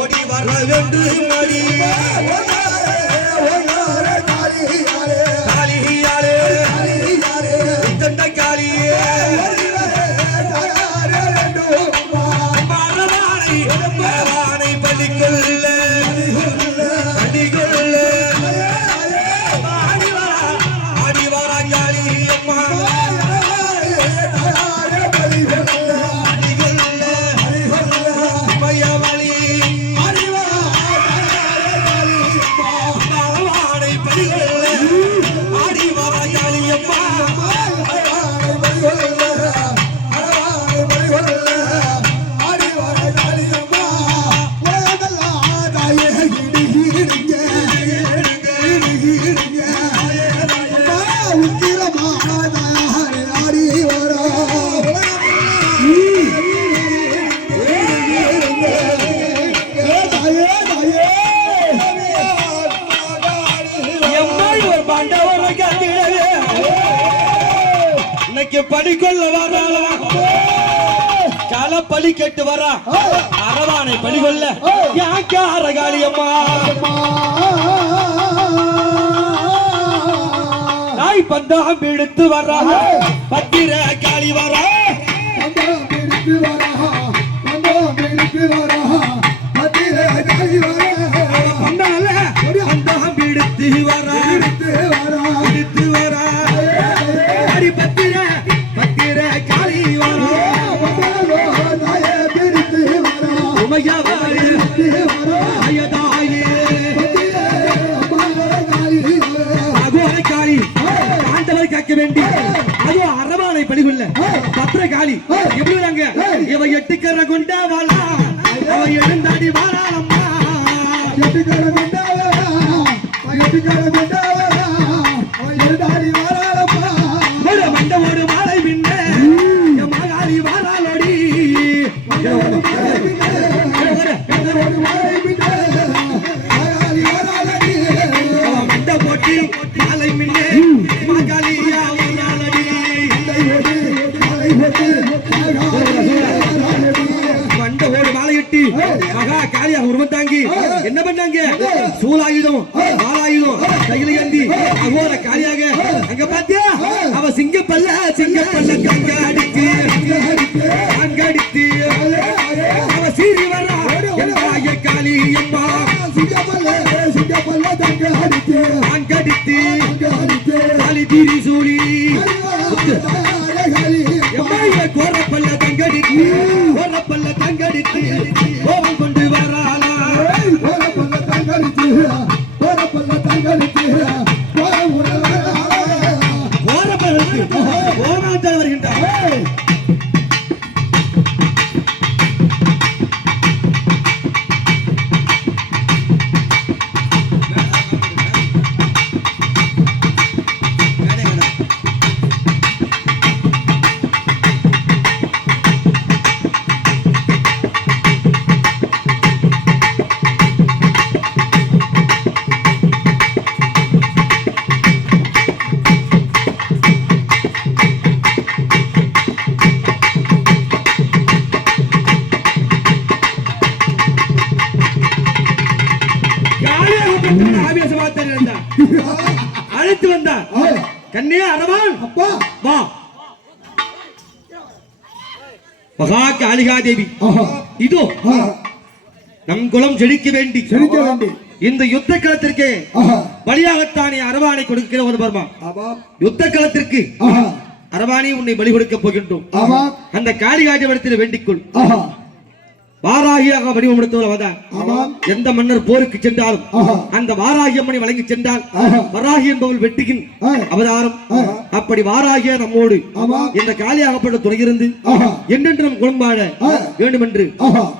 ஓடி வர வேண்டும் அடி காளியாரே தண்ட காளியே அரவானை பலிக்குள்ள பலிகொள்ள வர கால பலி கேட்டு வர அரவானை பலிகொள்ள யாக்கார காளியம்மா நாய் பந்தம் எடுத்து வர பத்திர காளி வர அரவானை பலிகொள்ள பத்திரகாளி எப்படி இவ எட்டுக்கர கொண்டா வாழா அவ எழுந்தாடி வாழாளம்மா எட்டுக்கர கொண்டா மண்ட ஒரு மாலை பின்ன மகாளி வாழாளடி மண்ட போட்டி மாலை மின்னே மகாளியா மண்டவோடு மாலையிட்டு மகா காளியா உருவம் தாங்கி என்ன பண்ணாங்க சூலாயுதம் மாலாயுதம் கையில ஏந்தி அகோர காளியாக அங்க பாத்தியா அவ சிங்கப்பல்ல கங்க அடித்து அவ சீறி வரா என்னாய காளி அம்மா சிங்கப்பல்ல தங்க அடித்து அங்கடித்து காளி தீரி சூழி கோரப்பல்ல தங்கடித்து கோபம் கொண்டு வராளா கோரப்பல்ல தங்கடித்து கோமாத்தான் வருகின்றார் அழைத்து வந்தார் கண்ணே அரவான் அப்பா வா மகா காளிகா தேவி இதோ நம் குலம் செழிக்க வேண்டி இந்த யுத்த களத்திற்கு பலியாகத்தானே அரவானை கொடுக்கிற ஒரு பர்மா யுத்த களத்திற்கு அரவானை உன்னை பலி கொடுக்க போகின்றோம் அந்த காளிகா தேவனிடத்தில் வேண்டிக்கொள் வாராகியாக வடிவமெடுத்தவள் எந்த மன்னர் போருக்கு சென்றாலும் அந்த வாராகி அம்மனை வழங்கி சென்றால் வராகி என்பவள் வெட்டியின் அவதாரம் அப்படி வாராகிய நம்மோடு இந்த காளியாகப்பட்ட துணையிருந்து என்றென்று நம் குழம்பாட வேண்டும் என்று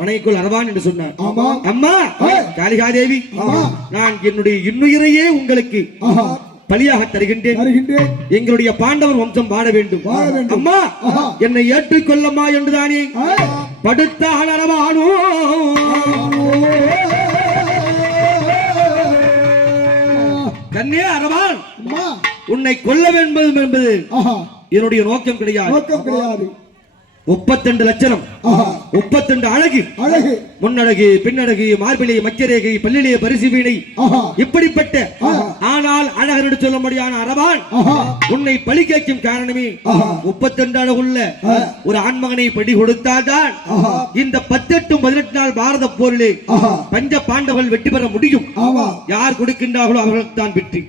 மனைக்குள் அரவான் என்று சொன்னார் அம்மா காளிகாதேவி நான் என்னுடைய இன்னுயிரையே உங்களுக்கு பலியாக தருகின்றேன் எங்களுடைய பாண்டவர் வம்சம் வாழ வேண்டும் அம்மா என்னை ஏற்றுக்கொள்ளம்மா என்றுதானே படுத்தான் அரவானோ கண்ணே அரவான் உன்னை கொல்ல வேண்டும் என்பது என்னுடைய நோக்கம் கிடையாது 32 லட்சம் 32 அழகு அழகு முன்னழகு பின்னழகு மார்பிலே மச்சரேகை பல்லிலே பரிசு வீணை இப்படிப்பட்ட ஆனால் அழகர் என்று சொல்ல முடியாத அரவான் உன்னை பழி கேட்கும் காரணமே 32 அழகுள்ள ஒரு ஆண்மகனை படி கொடுத்தால்தான் இந்த 18 நாள் பாரத போரிலே பஞ்ச பாண்டவர்கள் வெற்றி பெற முடியும். யார் கொடுக்கின்றார்களோ அவர்களுக்கு தான் வெற்றி.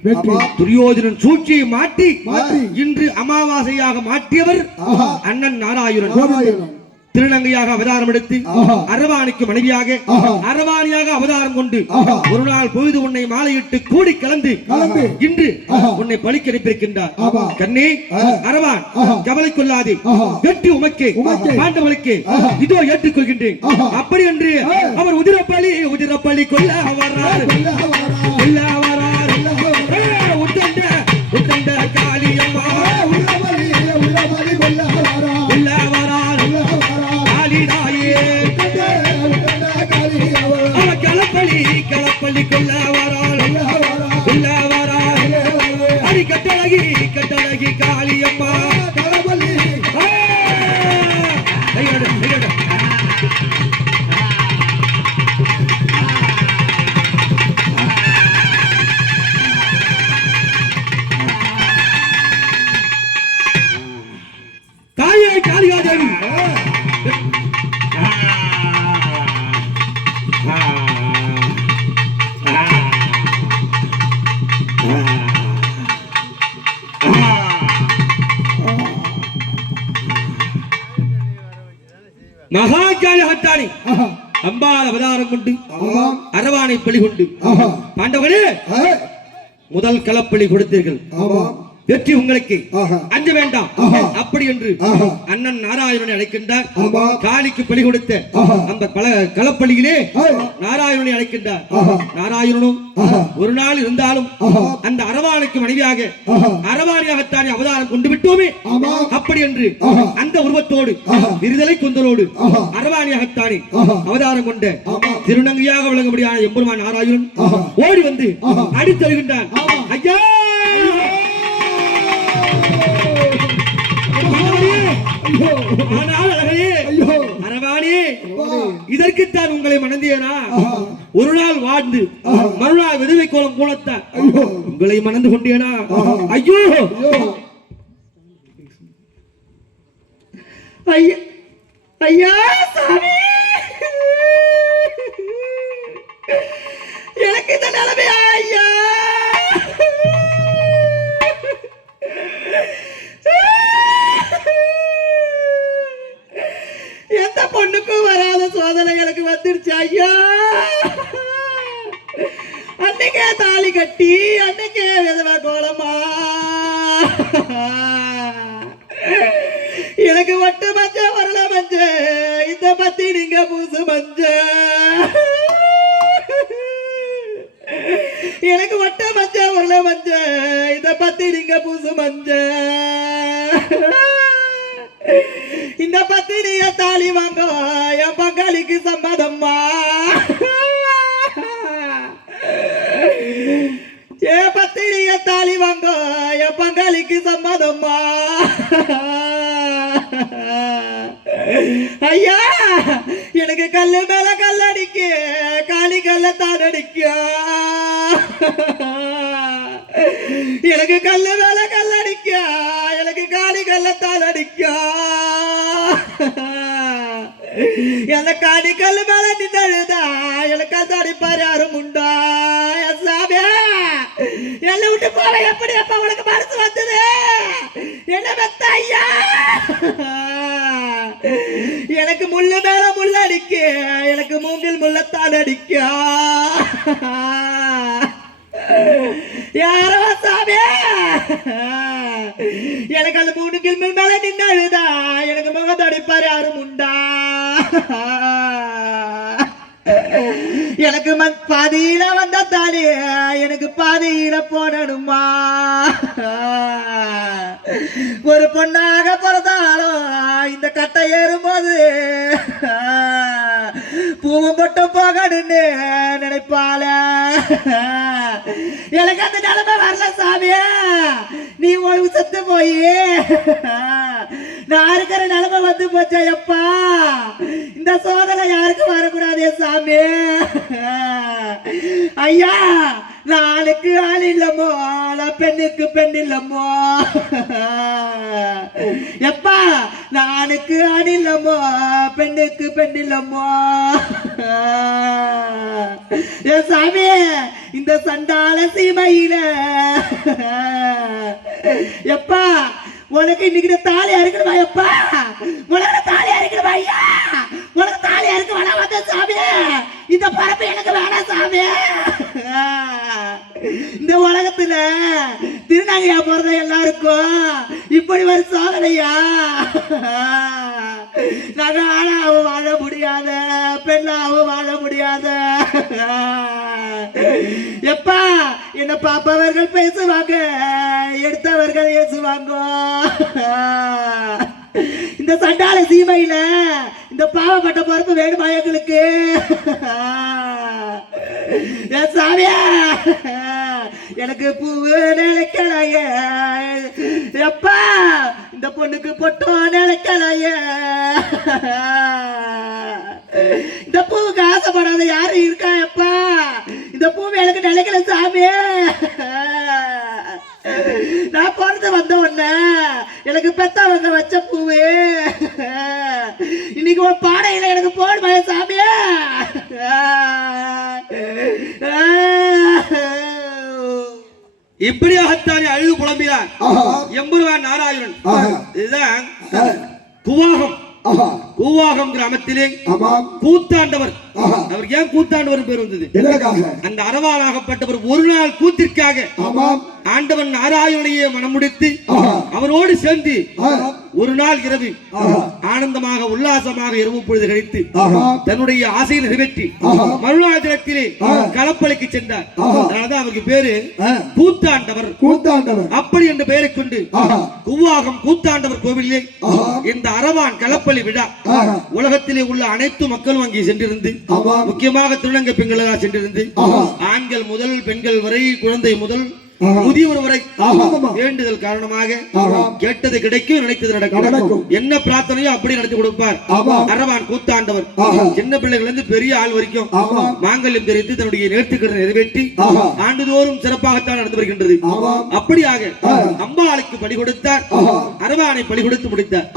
துரியோதனன் சூழ்ச்சியை மாற்றி இன்று அமாவாசையாக மாற்றியவர் அண்ணன் நாராயணன். திருநங்கையாக அவதாரம் எடுத்து அரவாணிக்கு மனைவியாக அரவாணியாக அவதாரம் கொண்டு ஒரு நாள் பொழுது உன்னை மாலையிட்டு கூடி கலந்து இன்று உன்னை பழிக்க அனுப்பியிருக்கின்றார். கண்ணே அரவான் கவலை கொள்ளாதே, வெற்றி உமக்கே பாண்டவர்களுக்கு இதோ ஏற்றுக்கொள்கின்றேன். அப்படி என்று அவர் உதிரப்பலி கொல்ல வரார் உத்தண்ட காளியம்மா களப்பள்ளி கொல்ல வராள் அடி கட்டழகி காளியம்மா காளிகாதேவி மகாகாளி ஹட்டானி அம்பாள் அவதாரம் கொண்டு அரவானை பலி கொண்டு பாண்டவர்களே முதல் களப்பலி கொடுத்தீர்கள். வெற்றி உங்களுக்கு, அஞ்ச வேண்டாம். அப்படி என்று அண்ணன் நாராயணனை அழைக்கின்றார். காளிக்கு பலி கொடுத்த அந்த களப்பலியிலே நாராயணனை அழைக்கின்றார். நாராயணனும் ஒரு நாள் இருந்தாலும் அந்த அரவானுக்கு மனைவியாக அரவாணியாகத்தானே அவதாரம் கொண்டு விட்டோமே. அப்படி என்று அந்த உருவத்தோடு விருதலை கொந்தலோடு அரவாணியாகத்தானே அவதாரம் கொண்ட திருநங்கையாக விளங்கும்படியான எம்பெருமான் நாராயணன் ஓடி வந்து அடித்தருகின்றான். ஐயா இதற்குத்தான் உங்களை மணந்தேனா? ஒரு நாள் வாழ்ந்து மறுநாள் விதவை கோலம் போலத்தான் உங்களை மணந்து கொண்டேனா? ஐயோ ஐயா சாமி, எனக்கு இந்த நிலைமையா ஐயா? எந்த பொண்ணுக்கும் வராத சோதனைகளுக்கு வந்துருச்சு ஐயா. அன்னைக்கே தாலி கட்டி அன்னைக்கே விதவ கோலமா எனக்கு ஒட்டு மஞ்ச வரல மஞ்ச இந்த பத்தி நீங்க பூசு மஞ்ச எனக்கு ஒட்டு மஞ்ச வரல மஞ்ச இந்த பத்தி நீங்க பூசு மஞ்ச இந்த பத்தினிய தாலி வாங்க என் பங்காளிக்கு சம்மதம்மா. ஏ பத்தினிய தாலி வாங்க என் பங்காளிக்கு சம்மதம்மா. ஐயா எனக்கு கல்லு மேல கல்லடிக்க காளி கல்ல தானடிக்க எனக்கு கல்லு மேல கல்லடிக்க எனக்கு காளி கல்லத்தால் அடிக்க எந்த காடி கல்லு மேல நின்றுதா எனக்கு அந்த அடிப்பார் யாரும் உண்டா? சாமியா என்னை விட்டு போற எப்படி அப்ப உனக்கு மனசு வந்தது? என்ன பெத்த ஐயா, எனக்கு முள்ளு மேல முள்ள அடிக்க எனக்கு மூங்கில் முள்ளத்தான் அடிக்க யாரோ சாமியா எனக்கு அந்த 3 கிலோ மேல நின்னுதா எனக்கு முகம் அடிப்பார் யாரும் உண்டா? எனக்கு பாதியில வந்த தாலி எனக்கு பாதியில போடணுமா? ஒரு பொண்ணாக பிறந்தாலும் இந்த கட்டை ஏறும்போது பூவும் மட்டும் போகணும்னு நினைப்பால. எனக்கு அந்த நிலைமை வரல சாமியா. நீ செத்து போய் நான் இருக்கிற நிலைமை வந்து போச்சையப்பா. இந்த சோதனை யாருக்கும் வரக்கூடாதே சாமி. ஐயா, நாளுக்கு ஆள் இல்லமோ, பெண்ணுக்கு பெண் இல்லமோ. எப்பா, நாளுக்கு ஆள் இல்லமோ, பெண்ணுக்கு பெண் இல்லமோ. என் சாமி, இந்த சண்டால சீமையில எப்பா உனக்கு இன்னைக்கு தாலி அறுக்கணுமா? எப்பா உனக்கு தாலி அறுக்கணுமா? ஐயா, உனக்கு தாலி அறுக்க வேணாம் வந்த சாமி. இந்த பரப்பு எனக்கு வேணாம் சாமி. இந்த உலகத்துல திருநங்கையா போறத எல்லாருக்கும் இப்படி ஒரு சோதனையா? நாங்க ஆளாவும் வாழ முடியாத, பெண்ணாவும் வாழ முடியாத. எப்பா, என்ன பாப்பவர்கள் பேசுவாங்க, எடுத்தவர்கள் ஏசுவாங்க. இந்த சண்டால சீமையில இந்த பாவப்பட்ட பொறுப்பு வேணுமா எங்களுக்கு? சாமியா, எனக்கு பூவு நினைக்கலைய. எப்பா, இந்த பொண்ணுக்கு பொட்டோ நினைக்கலைய. இந்த பூவுக்கு ஆசைப்படாத யாரும் இருக்கா? எப்பா, இந்த பூவை எனக்கு நினைக்கல சாமி. நான் பிறந்து வந்த உடனே எனக்கு பெத்தவங்க வச்ச பூவு இன்னைக்கு ஒரு பாடையில எனக்கு போடுமா சாமியா? இப்படியாகத்தானே அழுது புலம்பினார் எம்பெருமான் நாராயணன். இதுதான் குவாகம். கூவாகம் கிராமத்திலே கூத்தாண்டவர். அவருக்கு ஏன் கூத்தாண்டவர் பேர் வந்தது? அந்த அரவாளாகப்பட்டவர் ஒரு நாள் கூத்திற்காக ஆண்டவன் நாராயணனையே மனமுடித்து அவரோடு சேர்ந்து ஒரு நாள் இரவு ஆனந்தமாக உல்லாசமாக இரவு பொழுது கழித்து தன்னுடைய ஆசையை நிறைவேற்றி மறுநாள் தினத்திலே களப்பலிக்கு சென்றார். அதனாலதான் அவருக்கு பேரு கூத்தாண்டவர். அப்படி என்ற பெயரை கொண்டு கூவாகம் கூத்தாண்டவர் கோவிலே இந்த அரவான் களப்பலி விழா உலகத்திலே உள்ள அனைத்து மக்களும் அங்கே சென்றிருந்து, முக்கியமாக திருநங்கை பெண்களாக சென்றிருந்து, ஆண்கள் முதல் பெண்கள் வரை, குழந்தை முதல் முதியவர் வரை வேண்டுதல் காரணமாக கேட்டது கிடைக்கும், நினைத்தது நடக்கும். என்ன பிரார்த்தனையோ அப்படி நடத்தி கொடுப்பார் அரவான் கூத்தாண்டவர். சின்ன பிள்ளைகள் இருந்து பெரிய ஆள் வரைக்கும் மாங்கல்யம் தெரிவித்து தன்னுடைய நேர்த்திக்கடன் நிறைவேற்றி ஆண்டுதோறும் சிறப்பாகத்தான் நடந்து வருகின்றது. அப்படியாக அம்பாளுக்கு பலி கொடுத்தார், அரவானை பலி கொடுத்து முடித்தார்.